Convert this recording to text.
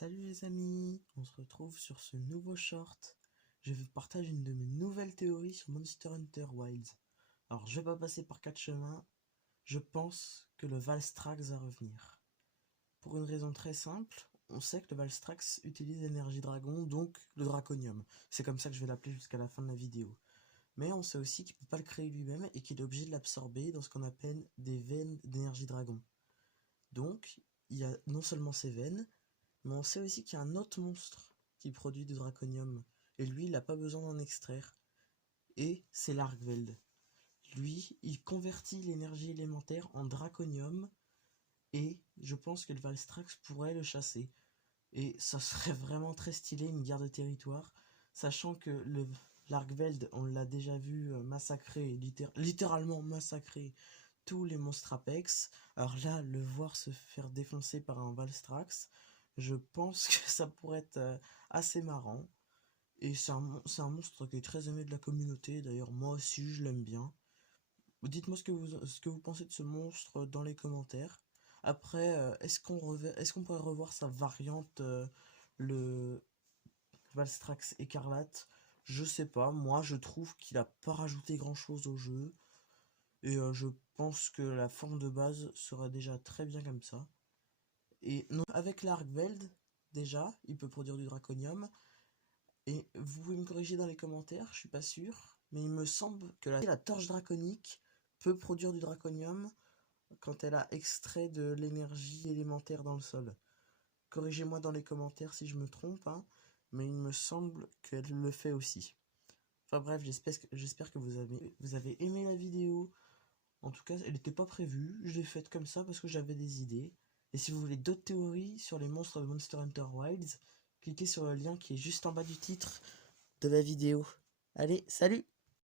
Salut les amis, on se retrouve sur ce nouveau short. Je vais vous partager une de mes nouvelles théories sur Monster Hunter Wilds. Alors je vais pas passer par 4 chemins, je pense que le Valstrax va revenir. Pour une raison très simple, on sait que le Valstrax utilise l'énergie dragon, donc le draconium. C'est comme ça que je vais l'appeler jusqu'à la fin de la vidéo. Mais on sait aussi qu'il ne peut pas le créer lui-même et qu'il est obligé de l'absorber dans ce qu'on appelle des veines d'énergie dragon. Donc, il y a non seulement ces veines, mais on sait aussi qu'il y a un autre monstre qui produit du draconium. Et lui, il n'a pas besoin d'en extraire. Et c'est l'Argveld. Lui, il convertit l'énergie élémentaire en draconium. Et je pense que le Valstrax pourrait le chasser. Et ça serait vraiment très stylé, une guerre de territoire. Sachant que l'Argveld, on l'a déjà vu massacrer, littéralement massacrer tous les monstres Apex. Alors là, le voir se faire défoncer par un Valstrax, je pense que ça pourrait être assez marrant. Et c'est un monstre qui est très aimé de la communauté. D'ailleurs, moi aussi, je l'aime bien. Dites-moi ce que vous pensez de ce monstre dans les commentaires. Après, est-ce qu'on pourrait revoir sa variante, le Valstrax écarlate? Je sais pas. Moi, je trouve qu'il a pas rajouté grand-chose au jeu. Et je pense que la forme de base sera déjà très bien comme ça. Et non, avec l'Argveld, déjà, il peut produire du draconium. Et vous pouvez me corriger dans les commentaires, je suis pas sûr. Mais il me semble que la torche draconique peut produire du draconium quand elle a extrait de l'énergie élémentaire dans le sol. Corrigez-moi dans les commentaires si je me trompe, hein, mais il me semble qu'elle le fait aussi. Enfin bref, j'espère que vous avez aimé la vidéo. En tout cas, elle n'était pas prévue, je l'ai faite comme ça parce que j'avais des idées. Et si vous voulez d'autres théories sur les monstres de Monster Hunter Wilds, cliquez sur le lien qui est juste en bas du titre de la vidéo. Allez, salut!